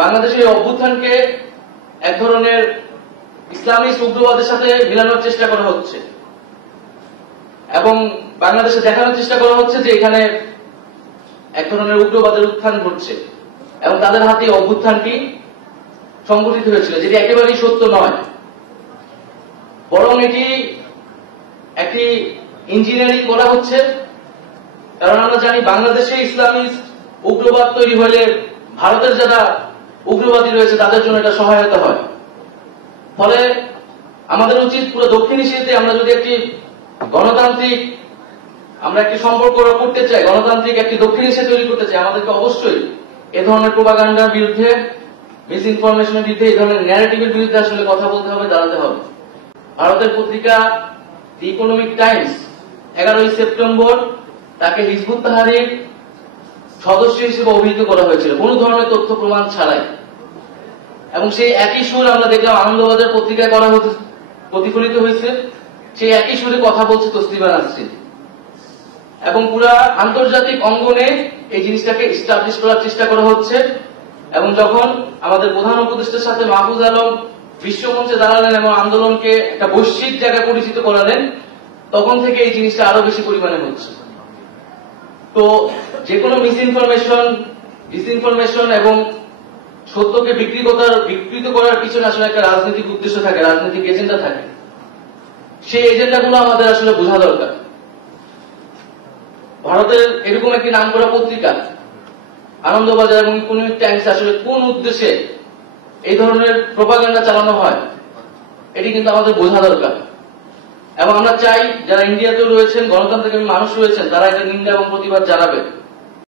বাংলাদেশের এই অভ্যুত্থানকে এক ধরনের ইসলামিক উগ্রবাদের সাথে মিলানোর চেষ্টা করা হচ্ছে এবং বাংলাদেশে দেখানোর চেষ্টা করা হচ্ছে যে এখানে এক ধরনের উগ্রবাদের উত্থান ঘটছে এবং তাদের হাতে অভ্যুত্থানটি সংগঠিত হয়েছিল, যেটি একেবারেই সত্য নয়, বরং এটি একটি ইঞ্জিনিয়ারিং করা হচ্ছে। কারণ আমরা জানি বাংলাদেশে ইসলামিস্ট উগ্রবাদ তৈরি হলে ভারতের যারা উগ্রবাদী রয়েছে তাদের জন্য এটা সহায়তা হয়। ফলে আমাদের উচিত পুরো দক্ষিণ এশিয়াতে আমরা যদি একটি গণতান্ত্রিক একটি সম্পর্ক করতে চাই, গণতান্ত্রিক একটি দক্ষিণ এশিয়া তৈরি করতে চাই, আমাদেরকে অবশ্যই এ ধরনের প্রোপাগান্ডার বিরুদ্ধে, মিস ইনফরমেশনের বিরুদ্ধে, এই ধরনের ন্যারেটিভের বিরুদ্ধে আসলে কথা বলতে হবে, দাঁড়াতে হবে। ভারতের পত্রিকা দি ইকোনমিক টাইমস 11 সেপ্টেম্বর তাকে হিজবুত তাহরীর সদস্য হিসেবে অভিহিত করা হয়েছিল কোন ধরনের তথ্য প্রমাণ ছাড়াই, এবং সেই একই সুর আমরা দেখলাম আনন্দবাজার পত্রিকায় করা প্রতিফলিত হয়েছে। সেই একই সুরে কথা বলছে তসলিমা নাসরিন, এবং পুরা আন্তর্জাতিক অঙ্গনে এই জিনিসটাকে এস্টাবলিশ করার চেষ্টা করা হচ্ছে। এবং যখন আমাদের প্রধান উপদেষ্টার সাথে মাহফুজ আলম বিশ্বমঞ্চে দাঁড়ালেন এবং আন্দোলনকে একটা বৈশ্বিক জায়গায় পরিচিত করালেন, তখন থেকে এই জিনিসটা আরো বেশি পরিমাণে হচ্ছে। তো যে কোনো মিসইনফরমেশন, ডিসইনফরমেশন এবং সত্যকে বিকৃত করার পিছনে আসলে একটা রাজনৈতিক উদ্দেশ্য থাকে, রাজনৈতিক এজেন্ডা থাকে। সেই এজেন্ডাগুলো আমাদের আসলে বোঝা দরকার। ভারতের এরকম একটি নামকরা পত্রিকা আনন্দবাজার এবং ইকোনমিক টাইমস আসলে কোন উদ্দেশ্যে এই ধরনের প্রোপাগান্ডা চালানো হয় এটি কিন্তু আমাদের বোঝা দরকার। এবং আমরা চাই যারা ইন্ডিয়াতেও রয়েছেন, গণতান্ত্রিক মানুষ রয়েছেন, তারা এটা নিন্দা এবং প্রতিবাদ জানাবে।